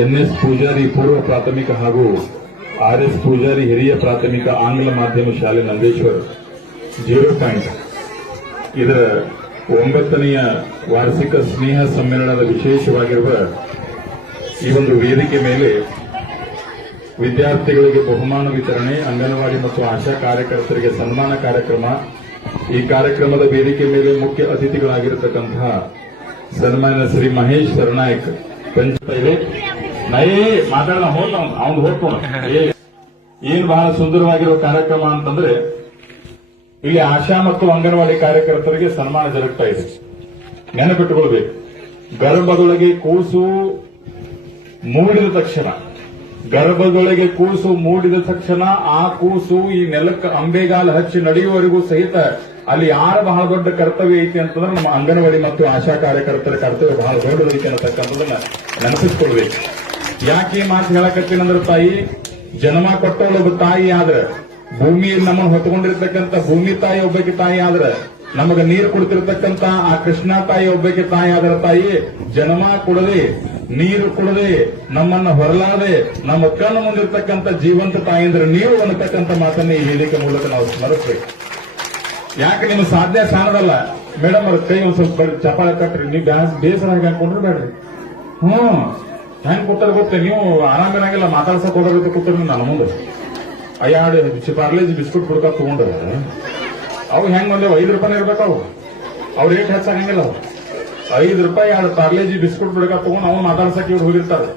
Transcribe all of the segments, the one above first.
N S Poojary ಪೂರ್ವ ಪ್ರಾಥಮಿಕ ಹಾಗೂ ಆರ್ಎಸ್ ಪೂಜಾರಿ ಹಿರಿಯ ಪ್ರಾಥಮಿಕ ಆಂಗ್ಲ ಮಾಧ್ಯಮ ಶಾಲೆ ನಂದೇಶ್ವರ್ 0 ಇದರ 9ನೇ ವಾರ್ಷಿಕ ಸ್ನೇಹ ಸಮ್ಮೇಳನದ ವಿಶೇಷವಾಗಿರುವ ಈ ಒಂದು ವೇದಿಕೆ ಮೇಲೆ ವಿದ್ಯಾರ್ಥಿಗಳಿಗೆ ಬಹುಮಾನ ವಿತರಣೆ, ಅಂಗನವಾಡಿ ಮತ್ತು ಆಶಾ ಕಾರ್ಯಕರ್ತರಿಗೆ ಸನ್ಮಾನ ಕಾರ್ಯಕ್ರಮ. ಈ ಕಾರ್ಯಕ್ರಮದ ವೇದಿಕೆ ಮೇಲೆ ಮುಖ್ಯ ಅತಿಥಿಗಳಾಗಿರತಕ್ಕಂತಹ ಸನ್ಮಾನ್ಯ ಶ್ರೀ ಮಹೇಶ್ ಸರ್ನಾಯಕ್ ಇದೆ. ಮಾತಾಡೋಣ ಹೋದ ಅವನು ಹೋಗ್ಕೋಣ. ಏನ್ ಬಹಳ ಸುಂದರವಾಗಿರುವ ಕಾರ್ಯಕ್ರಮ ಅಂತಂದ್ರೆ ಇಲ್ಲಿ ಆಶಾ ಮತ್ತು ಅಂಗನವಾಡಿ ಕಾರ್ಯಕರ್ತರಿಗೆ ಸನ್ಮಾನ ಜರುಗ್ತಾ ಇದೆ. ನೆನಪಿಟ್ಟುಕೊಳ್ಬೇಕು, ಗರ್ಭದೊಳಗೆ ಕೂಸು ಮೂಡಿದ ತಕ್ಷಣ ಆ ಕೂಸು ಈ ನೆಲಕ್ಕೆ ಅಂಬೆಗಾಲ ಹಚ್ಚಿ ನಡೆಯುವವರೆಗೂ ಸಹಿತ ಅಲ್ಲಿ ಯಾರ ಬಹಳ ದೊಡ್ಡ ಕರ್ತವ್ಯ ಐತಿ ಅಂತಂದ್ರೆ ನಮ್ಮ ಅಂಗನವಾಡಿ ಮತ್ತು ಆಶಾ ಕಾರ್ಯಕರ್ತರ ಕರ್ತವ್ಯ ಬಹಳ ದೊಡ್ಡದೈತಿ ಅನ್ನತಕ್ಕಂಥದನ್ನ ನೆನಪಿಸ್ಕೊಳ್ಬೇಕು. ಯಾಕೆ ಮಾತು ಹೇಳಕತ್ತೀನಂದ್ರೆ ತಾಯಿ ಜನ್ಮ ಕೊಟ್ಟವಳೊಬ್ಬ ತಾಯಿ ಆದ್ರೆ, ಭೂಮಿಯಲ್ಲಿ ನಮ್ಮನ್ನು ಹೊತ್ಕೊಂಡಿರ್ತಕ್ಕಂಥ ಭೂಮಿ ತಾಯಿ ಒಬ್ಬಕ್ಕೆ ತಾಯಿ ಆದ್ರೆ, ನಮಗ ನೀರು ಕೊಡ್ತಿರ್ತಕ್ಕಂಥ ಆ ಕೃಷ್ಣ ತಾಯಿ ಒಬ್ಬಕ್ಕೆ ತಾಯಿ ಆದ್ರೆ, ತಾಯಿ ಜನ್ಮ ಕೊಡದೆ ನೀರು ಕೊಡದೆ ನಮ್ಮನ್ನ ಹೊರಲಾದೆ ನಮ್ಮ ಕಣ್ಣು ಮುಂದಿರ್ತಕ್ಕಂಥ ಜೀವಂತ ತಾಯಿ ಅಂದ್ರೆ ನೀವು ಅನ್ನತಕ್ಕಂಥ ಮಾತನ್ನ ಈ ವೇದಿಕೆ ಮೂಲಕ ನಾವು ಸ್ಮರಿಸ್ಬೇಕು. ಯಾಕೆ ನಿಮ್ಮ ಸಾಧ್ಯ ಸಾಣದಲ್ಲ ಮೇಡಮ್ ಅವ್ರ ಕೈ ಒಂದ್ ಸ್ವಲ್ಪ ಚಪಾಳ ಕಟ್ರಿ, ನೀವು ಬೇಸರ ಹಾಗೆ ಅನ್ಕೊಂಡ್ರೆ ಬೇಡ್ರಿ. ಹೆಂಗ್ ಕೂತಾರ ಗೊತ್ತೇ, ನೀವು ಆರಾಮಿರಂಗಿಲ್ಲ ಮಾತಾಡ್ಸಕ್ ಹೋಗೋದಕ್ಕೆ ಕೂತಾರ ನನ್ನ ಮುಂದೆ ಅಯ್ಯಾಡು ಪಾರ್ಲೇಜ್ ಬಿಸ್ಕುಟ್ ಹುಡ್ಕ ತಗೊಂಡ್ರ ಅವು ಹೆಂಗ್ ಬಂದೇವು ₹5 ಇರ್ಬೇಕಾವು. ಅವ್ರ ರೇಟ್ ಹೆಚ್ಚಾಗಂಗಿಲ್ಲ. ಅವು ₹5 2 ಪಾರ್ಲೇಜಿ ಬಿಸ್ಕುಟ್ ಹುಡ್ಕ ತಗೊಂಡು ಅವ್ನು ಮಾತಾಡ್ಸಕ್ ಇವ್ರು ಹೋಗಿರ್ತಾರೆ.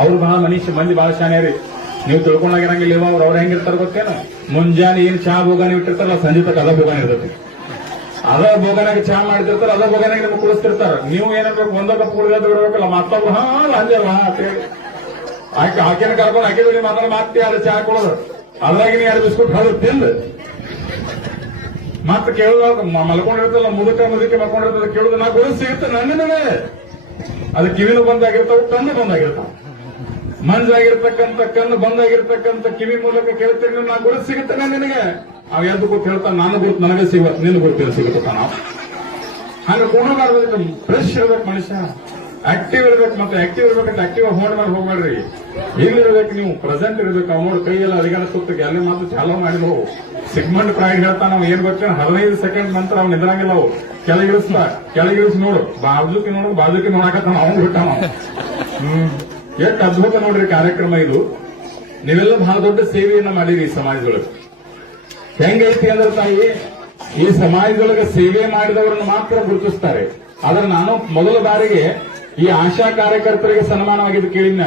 ಅವ್ರು ಬಹಳ ಮಂದಿ ಬಹಳ ಶಾನ್ಯಾರಿ. ನೀವು ತಿಳ್ಕೊಂಡಾಗಿರಂಗಿಲ್ಲ. ಅವ್ರು ಹೆಂಗಿರ್ತಾರ ಗೊತ್ತೇನು, ಮುಂಜಾನೆ ಏನ್ ಚಾ ಬೋಗಾನಿ ಇಟ್ಟಿರ್ತಾರಲ್ಲ ಸಂಜೆ ತಕ್ಕ ಅದ ಬೋಗಾನಿ ಇರ್ತೈತಿ. ಅದ ಬೋಗಾನಾಗ ಚಾ ಮಾಡಿರ್ತಾರ, ಅದ ಬೋಗಾನಾಗ ನಿಮ್ಗೆ ಕುಡಿಸ್ತಿರ್ತಾರ. ನೀವು ಏನಿರ್ಬೇಕು ಒಂದ ಕಪ್ ಕುಡಿಯೋದು ಬಿಡ್ಬೇಕಲ್ಲ. ಮತ್ತೊಬ್ರು ಲಾಂಜವ ಆಕೆನ ಕರ್ಕೊಂಡು ಆಕೆ ಜೋಡಿ ಮಾತಾಡ ಮತ್ತೆ 2 ಚಾ ಕೊಡೋದು, ಅದ್ರಾಗಿ 2 ಬಿಸ್ಕುಟ್ ಹಾದು ತಿಂದು ಮತ್ತೆ ಕೇಳುವಾಗ ಮಲ್ಕೊಂಡಿರ್ತಲ್ಲ, ಮುದುಕೆ ಮಲ್ಕೊಂಡಿರ್ತದ ಕೇಳುದು ನಾ ಗುರು ಸಿಗುತ್ತೆ ನನ್ನಿನವೇ. ಅದು ಕಿವಿನೂ ಬಂದಾಗಿರ್ತಾವ, ಕಣ್ಣು ಬಂದಾಗಿರ್ತಾವ. ಮಂಜಾಗಿರ್ತಕ್ಕಂಥ ಕಣ್ಣು ಬಂದಾಗಿರ್ತಕ್ಕಂಥ ಕಿವಿ ಮೂಲಕ ಕೇಳ್ತೀನಿ, ನಾ ಗುರು ಸಿಗುತ್ತೆ ನಿನಗೆ. ಅವ್ ಎದ್ದು ಕೂತ್ ಹೇಳ್ತಾನೆ, ನಾನು ಗುರುತು ನನಗೆ ಸಿಗ, ನಿನ್ನ ಗುರುತು ಸಿಗುತ್ತ. ನಾವು ಹಂಗ ಕೂಡಬಾರ್ದು. ಫ್ರೆಶ್ ಇರ್ಬೇಕು ಮನುಷ್ಯ, ಆಕ್ಟಿವ್ ಇರ್ಬೇಕು. ಮತ್ತೆ ಆಕ್ಟಿವ್ ಇರ್ಬೇಕಂತ ಆಕ್ಟಿವ್ ಹೋಡ್ ಮಾಡಿ ಹೋಗ್ಬೇಡ್ರಿ. ಇಲ್ಲಿರ್ಬೇಕು, ನೀವು ಪ್ರೆಸೆಂಟ್ ಇರ್ಬೇಕು. ಅವ್ನೋಡ್ ಕೈಯೆಲ್ಲ ಅರಿಗಾನ ಸುತ್ತಿಗೆ ಅಲ್ಲಿ ಮಾತು ಚಾಲೋ ಮಾಡಿದ್ವು. ಸಿಗ್ಮೆಂಟ್ ಪ್ರಾಯ್ಡ್ ಹೇಳ್ತಾ ನಾವು ಏನ್ ಗೊತ್ತೇನು, 15 ಸೆಕೆಂಡ್ ನಂತರ ಅವ್ನು ನಿದ್ರಂಗಿಲ್ಲ. ಅವು ಕೆಳಗಿಳಿಸಿ ನೋಡು, ಬಾಜುಕಿ ನೋಡಕತ್ತಾನ ಅವ್ನು ಬಿಟ್ಟ. ಎಷ್ಟು ಅದ್ಭುತ ನೋಡ್ರಿ ಕಾರ್ಯಕ್ರಮ ಇದು. ನೀವೆಲ್ಲ ಬಹಳ ದೊಡ್ಡ ಸೇವೆಯನ್ನ ಮಾಡಿರಿ ಈ ಸಮಾಜದೊಳಗೆ. ಹೆಂಗೈತಿ ಅಂದ್ರೆ ತಾಯಿ, ಈ ಸಮಾಜದೊಳಗೆ ಸೇವೆ ಮಾಡಿದವರನ್ನು ಮಾತ್ರ ಗುರುತಿಸ್ತಾರೆ. ಆದ್ರೆ ನಾನು ಮೊದಲ ಬಾರಿಗೆ ಈ ಆಶಾ ಕಾರ್ಯಕರ್ತರಿಗೆ ಸನ್ಮಾನವಾಗಿದ್ದು ಕೇಳಿನ.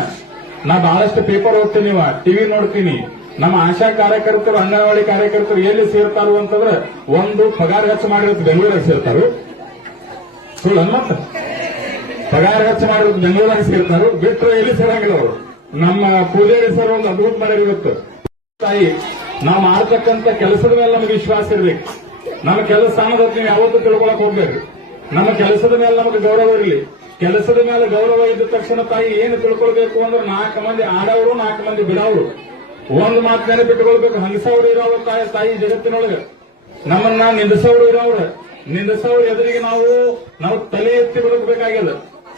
ನಾ ಬಹಳಷ್ಟು ಪೇಪರ್ ಓದ್ತೀನಿ, ಟಿವಿ ನೋಡ್ತೀನಿ. ನಮ್ಮ ಆಶಾ ಕಾರ್ಯಕರ್ತರು, ಅಂಗನವಾಡಿ ಕಾರ್ಯಕರ್ತರು ಎಲ್ಲಿ ಸೇರ್ತಾರು ಅಂತಂದ್ರೆ, ಒಂದು ಪಗಾರ ಹೆಚ್ಚು ಮಾಡಿರೋದು ಬೆಂಗಳೂರಾಗ ಸೇರ್ತಾರು. ಸುಳ್ಳು ಮತ್ತ ಪಗಾರ ಹೆಚ್ಚು ಮಾಡಿರೋದು ಬೆಂಗಳೂರಾಗ ಸೇರ್ತಾರು. ಬಿಟ್ಟರೆ ಎಲ್ಲಿ ಸೇರಂಗಿಲ್ಲ ಅವರು. ನಮ್ಮ ಪೂಜಾರಿ ಸರ್ ಒಂದು ಅದ್ಭುತ ಮಾಡಿರುತ್ತೆ. ತಾಯಿ, ನಾವು ಮಾಡತಕ್ಕಂಥ ಕೆಲಸದ ಮೇಲೆ ನಮಗೆ ವಿಶ್ವಾಸ ಇರ್ಬೇಕು. ನಮ್ಮ ಕೆಲಸ ಅನ್ನೋದು ನೀವು ಯಾವತ್ತೂ ತಿಳ್ಕೊಳಕ್ ಹೋಗ್ಬೇಡ್ರಿ. ನಮ್ಮ ಕೆಲಸದ ಮೇಲೆ ನಮಗೆ ಗೌರವ ಇರಲಿ. ಕೆಲಸದ ಮೇಲೆ ಗೌರವ ಇದ್ದ ತಕ್ಷಣ ತಾಯಿ ಏನು ತಿಳ್ಕೊಳ್ಬೇಕು ಅಂದ್ರೆ, 4 ಮಂದಿ ಆಡೋರು 4 ಮಂದಿ ಬಿಡೋರು. ಒಂದು ಮಾತು ನೆನಪಿಟ್ಟುಕೊಳ್ಬೇಕು, ಹಂಗಸವ್ರು ಇರೋರು ತಾಯಿ ಜಗತ್ತಿನೊಳಗೆ. ನಮ್ಮನ್ನ ನಿಂದಿಸೋರು ಇರೋರು, ನಿಂದಿಸೋರು ಎದುರಿಗೆ ನಾವು ತಲೆ ಎತ್ತಿ ಬದುಕಬೇಕಾಗ್ಯದ.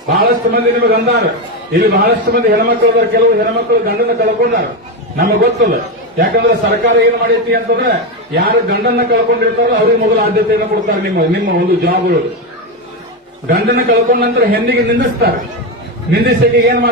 ಬಹಳಷ್ಟು ಮಂದಿ ನಿಮಗೆ ಅಂದಾರ. ಇಲ್ಲಿ ಬಹಳಷ್ಟು ಮಂದಿ ಹೆಣ್ಮಕ್ಳು, ಕೆಲವು ಹೆಣ್ಮಕ್ಳು ಗಂಡನ ಕಳ್ಕೊಂಡಾರ. ನಮಗೆ ಗೊತ್ತಲ್ಲ. ಯಾಕಂದ್ರೆ ಸರ್ಕಾರ ಏನು ಮಾಡೈತಿ ಅಂತಂದ್ರೆ, ಯಾರು ಗಂಡನ್ನ ಕಳ್ಕೊಂಡಿರ್ತಾರೋ ಅವ್ರಿಗೆ ಮೊದಲು ಆದ್ಯತೆಯನ್ನು ಕೊಡ್ತಾರೆ. ನಿಮ್ಮ ಒಂದು ಜಾಬ್ ಒಳಗೆ ಗಂಡನ ಕಳ್ಕೊಂಡ ನಂತರ ಹೆಣ್ಣಿಗೆ ನಿಂದಿಸ್ತಾರೆ. ನಿಂದಿಸಿಗೆ ಏನ್